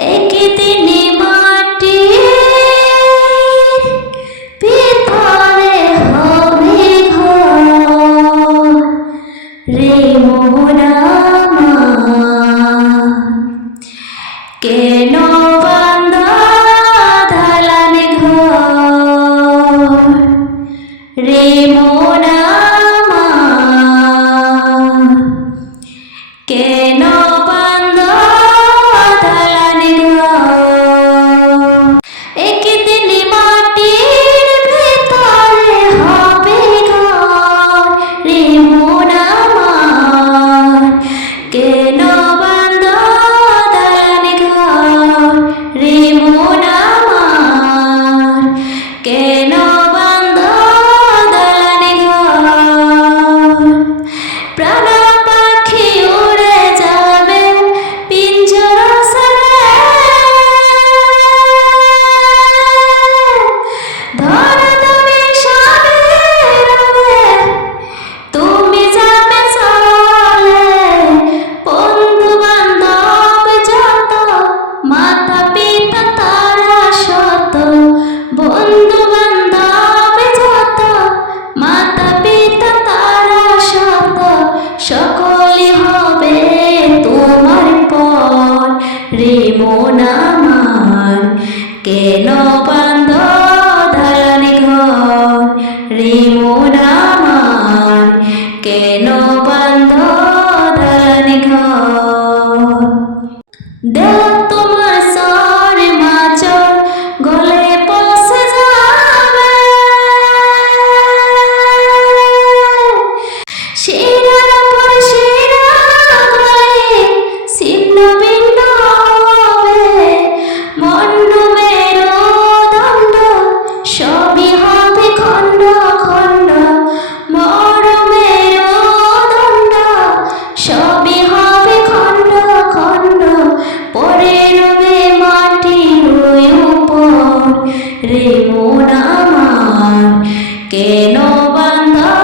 একদিনে মাটি ভিতরে হবে ঘর। রে মোহনা কেন রে Bye-bye. রে মন আমার কেন বান্ধ ধারণে ঘর? রে মন আমার কেন বান্ধ ধারণে ঘর? দেওয়া রে মন কেন বান্ধা